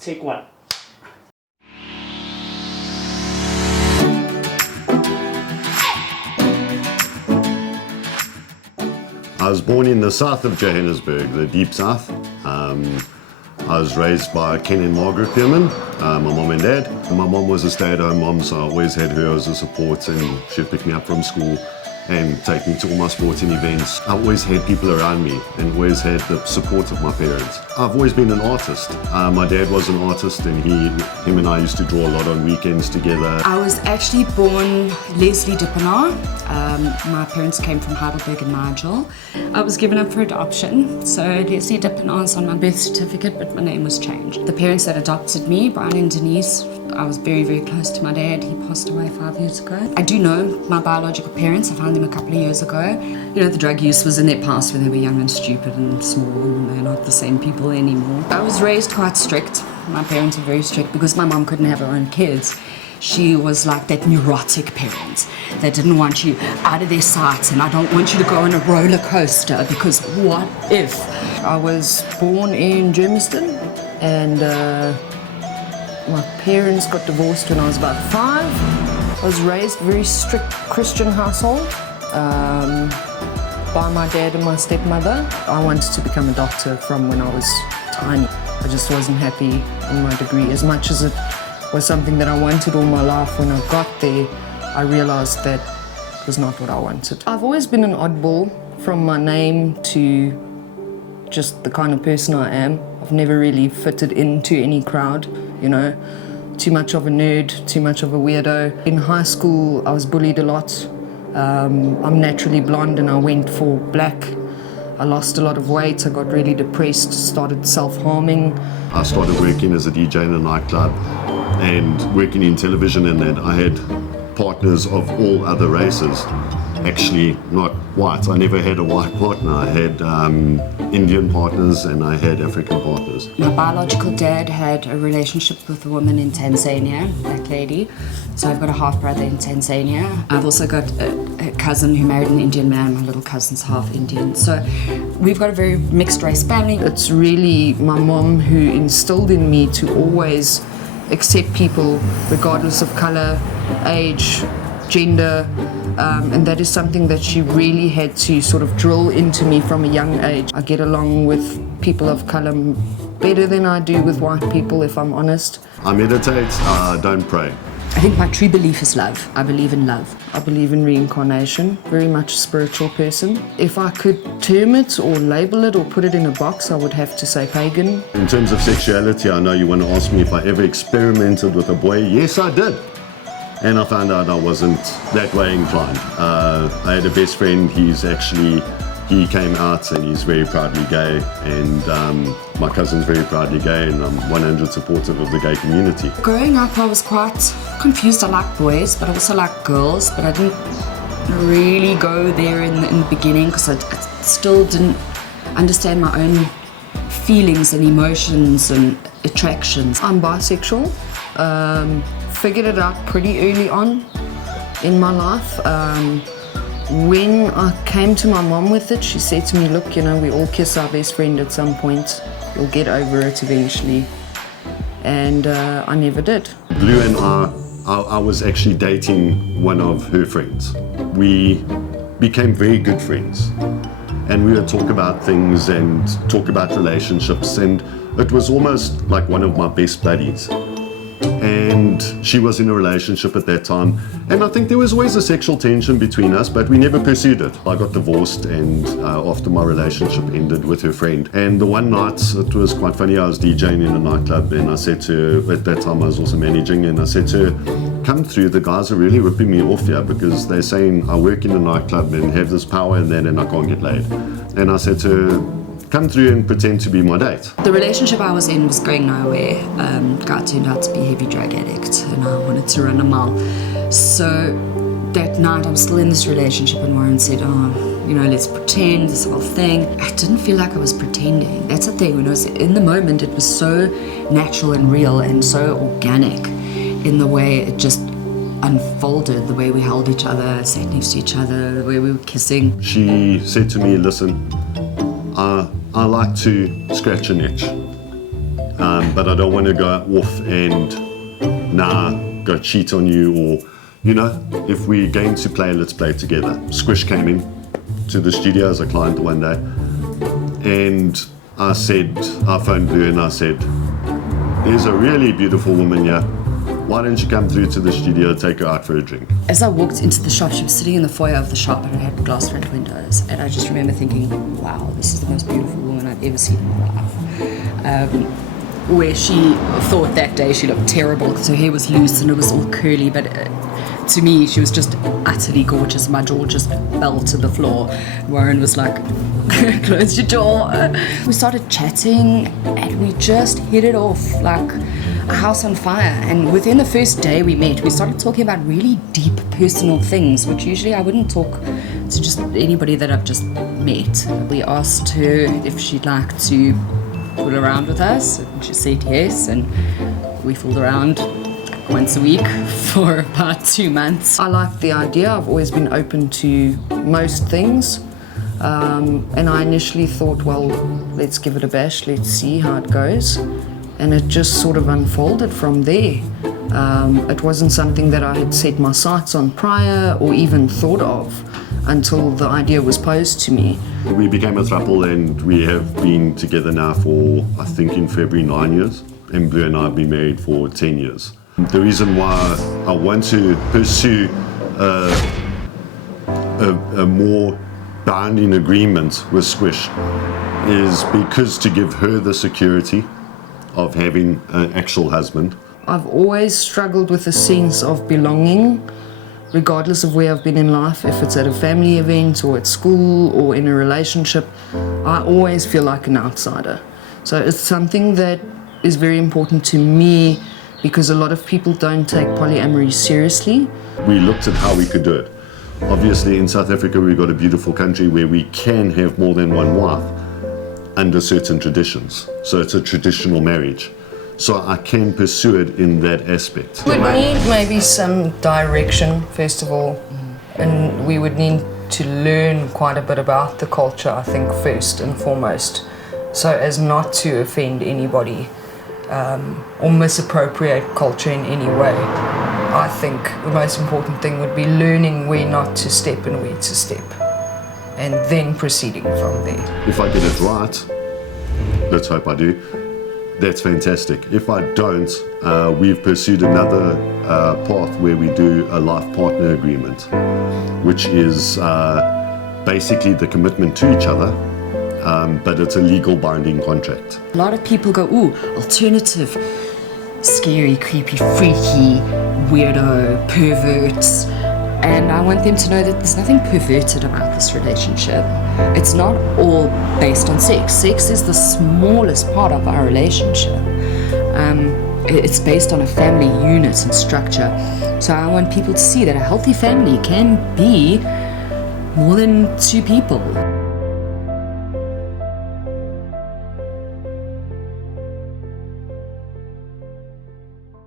Take one. I was born in the south of Johannesburg, the deep south. I was raised by Ken and Margaret Pearman, my mom and dad. My mom was a stay-at-home mom, so I always had her as a support, and she'd pick me up from school and take me to all my sporting events. I always had people around me and always had the support of my parents. I've always been an artist. My dad was an artist, and him and I used to draw a lot on weekends together. I was actually born Leslie Dippenaar. My parents came from Heidelberg and Nigel. I was given up for adoption, so Leslie Dippenaar is on my birth certificate, but my name was changed. The parents that adopted me, Brian and Denise, I was very, very close to my dad. He passed away 5 years ago. I do know my biological parents. I found them a couple of years ago. You know, the drug use was in their past when they were young and stupid and small, and they're not the same people anymore. I was raised quite strict. My parents were very strict because my mom couldn't have her own kids. She was like that neurotic parent that didn't want you out of their sight, and I don't want you to go on a roller coaster because what if? I was born in Germiston, and my parents got divorced when I was about 5. I was raised in a very strict Christian household by my dad and my stepmother. I wanted to become a doctor from when I was tiny. I just wasn't happy in my degree. As much as it was something that I wanted all my life, when I got there, I realized that it was not what I wanted. I've always been an oddball, from my name to just the kind of person I am. I've never really fitted into any crowd, you know. Too much of a nerd, too much of a weirdo. In high school, I was bullied a lot. I'm naturally blonde and I went for black. I lost a lot of weight, I got really depressed, started self-harming. I started working as a DJ in a nightclub and working in television, and then I had partners of all other races. Actually, not white. I never had a white partner. I had Indian partners and I had African partners. My biological dad had a relationship with a woman in Tanzania, a black lady. So I've got a half-brother in Tanzania. I've also got a cousin who married an Indian man. My little cousin's half Indian. So we've got a very mixed race family. It's really my mom who instilled in me to always accept people regardless of color, age, gender, and that is something that she really had to sort of drill into me from a young age. I get along with people of color better than I do with white people, if I'm honest. I meditate, I don't pray. I think my true belief is love. I believe in love. I believe in reincarnation, very much a spiritual person. If I could term it or label it or put it in a box, I would have to say pagan. In terms of sexuality, I know you want to ask me if I ever experimented with a boy. Yes, I did. And I found out I wasn't that way inclined. I had a best friend, he came out and he's very proudly gay, and my cousin's very proudly gay, and I'm 100% supportive of the gay community. Growing up, I was quite confused. I liked boys, but I also liked girls, but I didn't really go there in the beginning because I still didn't understand my own feelings and emotions and attractions. I'm bisexual. Figured it out pretty early on in my life. When I came to my mom with it, she said to me, look, you know, we all kiss our best friend at some point. You'll get over it eventually. And I never did. Blue and I was actually dating one of her friends. We became very good friends. And we would talk about things and talk about relationships, and it was almost like one of my best buddies. And she was in a relationship at that time, and I think there was always a sexual tension between us, but we never pursued it. I got divorced, and after my relationship ended with her friend, and the one night, it was quite funny, I was DJing in a nightclub, and I said to her, at that time I was also managing, and I said to her, come through, the guys are really ripping me off here because they're saying I work in a nightclub and have this power and that, and I can't get laid. And I said to her, come through and pretend to be my date. The relationship I was in was going nowhere. Guy turned out to be a heavy drug addict, and I wanted to run a mile. So that night I was still in this relationship, and Warren said, oh, you know, let's pretend this whole thing. I didn't feel like I was pretending. That's the thing, when I was in the moment, it was so natural and real and so organic in the way it just unfolded, the way we held each other, sat next to each other, the way we were kissing. She said to me, listen, I like to scratch an itch. but I don't want to go off and go cheat on you, or, you know, if we're going to play, let's play together. Squish came in to the studio as a client one day, and I phoned Blue and I said, there's a really beautiful woman here. Why don't you come through to the studio, take her out for a drink? As I walked into the shop, she was sitting in the foyer of the shop and it had glass front windows. And I just remember thinking, wow, this is the most beautiful woman I've ever seen in my life. Where she thought that day she looked terrible because her hair was loose and it was all curly, but to me, she was just utterly gorgeous. My jaw just fell to the floor. Warren was like, close your door. We started chatting and we just hit it off like a house on fire. And within the first day we met, we started talking about really deep personal things, which usually I wouldn't talk to just anybody that I've just met. We asked her if she'd like to fool around with us, and she said yes, and we fooled around once a week for about 2 months. I like the idea. I've always been open to most things, and I initially thought, well, let's give it a bash, let's see how it goes, and it just sort of unfolded from there. It wasn't something that I had set my sights on prior or even thought of until the idea was posed to me. We became a throuple and we have been together now for, I think in February, 9 years, and Blue and I have been married for 10 years. The reason why I want to pursue a more binding agreement with Squish is because to give her the security of having an actual husband. I've always struggled with a sense of belonging, regardless of where I've been in life, if it's at a family event or at school or in a relationship. I always feel like an outsider. So it's something that is very important to me because a lot of people don't take polyamory seriously. We looked at how we could do it. Obviously in South Africa we've got a beautiful country where we can have more than one wife under certain traditions. So it's a traditional marriage. So I can pursue it in that aspect. We would need maybe some direction, first of all, and we would need to learn quite a bit about the culture, I think, first and foremost, so as not to offend anybody or misappropriate culture in any way. I think the most important thing would be learning where not to step and where to step, and then proceeding from there. If I get it right, let's hope I do, that's fantastic. If I don't, we've pursued another path where we do a life partner agreement, which is basically the commitment to each other, but it's a legal binding contract. A lot of people go, ooh, alternative, scary, creepy, freaky, weirdo, perverts. And I want them to know that there's nothing perverted about this relationship. It's not all based on sex. Sex is the smallest part of our relationship. It's based on a family unit and structure. So I want people to see that a healthy family can be more than 2 people.